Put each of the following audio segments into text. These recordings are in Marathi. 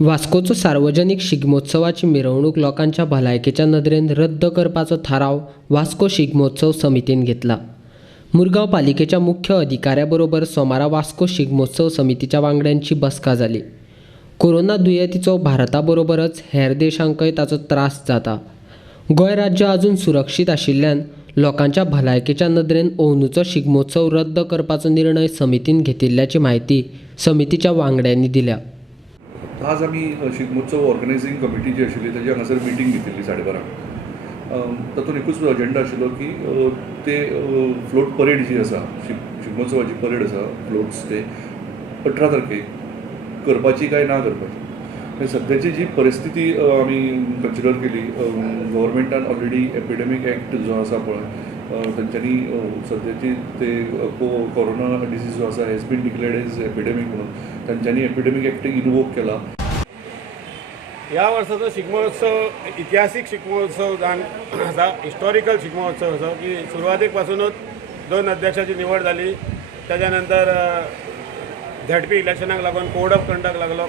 वास्कोचो सार्वजनिक शिगमोत्सवाची मिरवणूक लोकांच्या भलायकेच्या नदरेन रद्द करपाचो थाराव वास्को शिगमोत्सव समितीन घेतला। मुरगांव पालिकेच्या मुख्य अधिकाऱ्याबरोबर सोमारा वास्को शिगमोत्सव समितीच्या वांगड्यांची बसका जाली। कोरोना दुयेंतीचो भारताबरोबरच हेर देशांकय ताचो त्रास जाता। गोंय राज्य अजून सुरक्षीत आशिल्ल्यान लोकांच्या भलायकेच्या नदरेन अंदूचो शिगमोत्सव रद्द करपाचो निर्णय समितीन घेतिल्ल्याची माहिती समितीच्या वांगड्यांनी दिल्या। आज आम्ही शिगमोत्सव ऑर्गनायझिंग कमिटी जी आशिल्ली ताची हांगासर मिटींग घेतिल्ली 12:30 तातूंत एकूच अजेंडा आशिल्लो की ते फ्लोट परेड जी आसा शिगमोत्सवाची परेड आसा फ्लोट्स ते 18 तारखेक करपाची काय ना करपाची। सद्याची जी परिस्थिती आमी कन्सिडर केली, गव्हर्मेंटान ऑलरेडी एपिडेमीक एक्ट जो आसा पळय तांच्यांनी सद्याची ते कोरोना डिसीज जो आसा हेज बीन डिक्लेअर्ड एज एपिडेमीक म्हणून तांच्यांनी एपिडेमीक एक्ट इनवोक केला। ह्या वर्साचो शिगमोत्सव इतिहासीक शिगमोत्सव जावन आसा, हिस्टॉरिकल शिगमोत्सव आसा की सुरवातेक पासूनच 2 अध्यक्षाची निवड जाली। त्याच्या नंतर झेडपी इलेक्शनाक लागून कोड ऑफ कंडक्ट लागलो।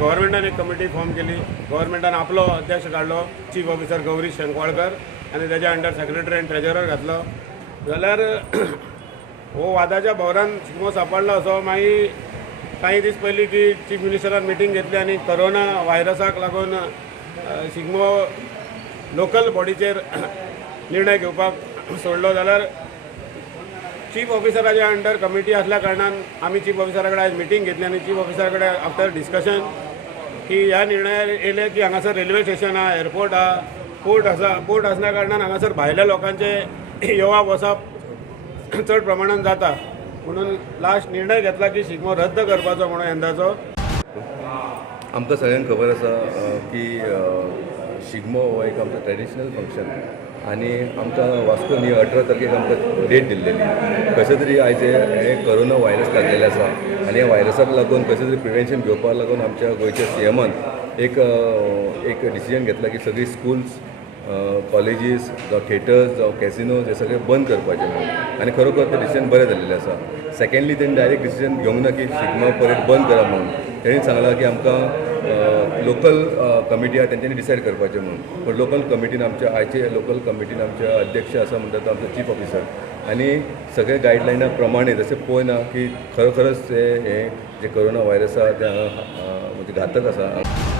गव्हर्मेंटान एक कमिटी फॉर्म केली। गव्हर्मेंटान आपलो अध्यक्ष काढलो, चीफ ऑफिसर गौरी शेनकोळकर, आनी त्याच्या अंडर सेक्रेटरी आनी ट्रेजरर घातलो। जाल्यार हो वादाच्या भोवरान शिगमो सांपडलो असो। मागीर काही दीस पयलीं की चीफ मिनिस्टरान मिटींग घेतली आनी कोरोना व्हायरसाक लागून शिगमो लोकल बॉडीचेर निर्णय घेवपाक सोडलो। जाल्यार चीफ ऑफिसराच्या अंडर कमिटी असल्या कारणान आमी चीफ ऑफिसरा कडेन आयज मिटींग घेतली आनी चीफ ऑफिसरा कडेन आफ्टर डिस्कशन की ह्या निर्णयार येयले की हांगासर रेल्वे स्टेशन आहा, एअरपोर्ट आहा, पोर्ट आसा। पोर्ट आसल्या कारणान हांगासर भायल्या लोकांचे येवप वचप चड प्रमाणान जाता, म्हणून लास्ट निर्णय घेतला की शिगमो रद्द करपाचो म्हणून यंदाचो। आमकां सगळ्यांक खबर आसा की शिगमो हो एक आमचो ट्रेडिशनल फंक्शन आनी आमकां वास्को न्ही 18 तारखेक आमकां डेट दिल्लेली। कशें तरी आयज हे कोरोना व्हायरस लागलेले आसा आनी ह्या व्हायरसाक लागून कशें तरी प्रिवेंशन घेवपाक लागून आमच्या गोंयच्या सीएमान एक डिसिजन घेतला की सगळी स्कूल्स, कॉलेजीस जावं थिएटर्स जावं कॅसिनोज हे सगळे बंद करपाचे म्हणून। आनी खरोखर ते डिसिजन बरें जाल्लेलें आसा। सेकंडली तेणी डायरेक्ट डिसिजन घेवंक ना की शिगमो परेड बंद करप म्हणून। तेणी सांगलां की आमकां लोकल कमिटी आहा तेंच्यांनी डिसायड करपाचें म्हणून। पण लोकल कमिटीन आयचे लोकल कमिटीन आमच्या अध्यक्ष आसा म्हणटा तो आमचो चीफ ऑफिसर आनी सगळे गायडलायना प्रमाणे जशें पळयना की खरोखरच हे जे कोरोना व्हायरस आसा ते म्हणजे घातक आसा।